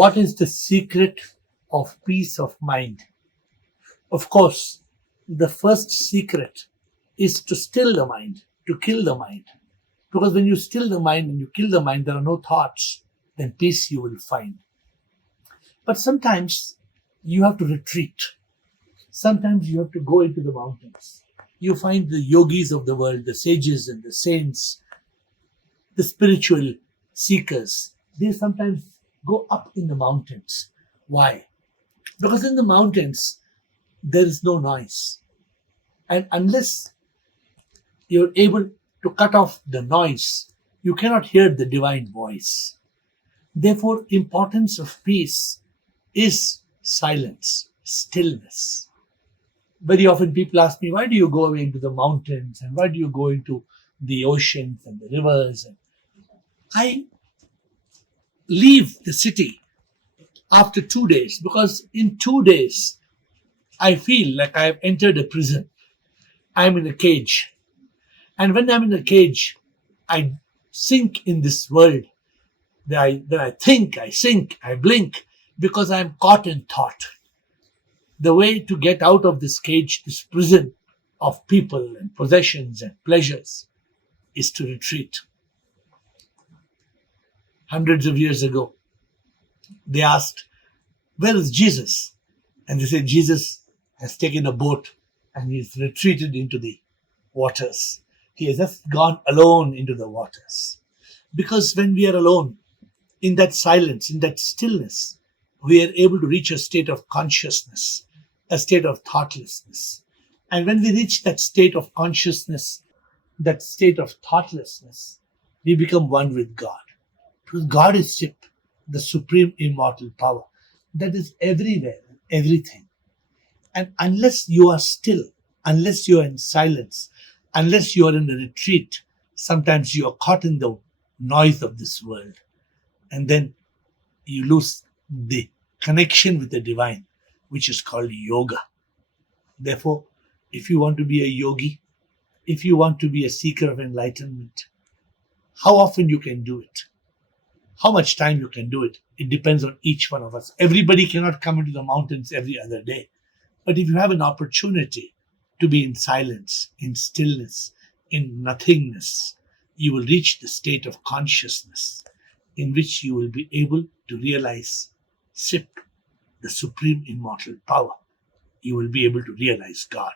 What is the secret of peace of mind? Of course, the first secret is to still the mind, to kill the mind. Because when you still the mind and you kill the mind, there are no thoughts, then peace you will find. But sometimes you have to retreat. Sometimes you have to go into the mountains. You find the yogis of the world, the sages and the saints, the spiritual seekers. They sometimes go up in the mountains. Why? Because in the mountains, there is no noise. And unless you're able to cut off the noise, you cannot hear the divine voice. Therefore, importance of peace is silence, stillness. Very often people ask me, why do you go away into the mountains and why do you go into the oceans and the rivers? And I leave the city after 2 days because in 2 days I feel like I have entered a prison. I'm in a cage. And when I'm in a cage, I sink in this world. Then I think, I sink, I blink because I'm caught in thought. The way to get out of this cage, this prison of people and possessions and pleasures, is to retreat. Hundreds of years ago, they asked, where is Jesus? And they said, Jesus has taken a boat and he's retreated into the waters. He has just gone alone into the waters. Because when we are alone, in that silence, in that stillness, we are able to reach a state of consciousness, a state of thoughtlessness. And when we reach that state of consciousness, that state of thoughtlessness, we become one with God. Because God is Chip, the supreme immortal power that is everywhere, everything. And unless you are still, unless you are in silence, unless you are in a retreat, sometimes you are caught in the noise of this world. And then you lose the connection with the divine, which is called yoga. Therefore, if you want to be a yogi, if you want to be a seeker of enlightenment, how often you can do it, how much time you can do it, it depends on each one of us. Everybody cannot come into the mountains every other day. But if you have an opportunity to be in silence, in stillness, in nothingness, you will reach the state of consciousness in which you will be able to realize SIP, the supreme immortal power. You will be able to realize God.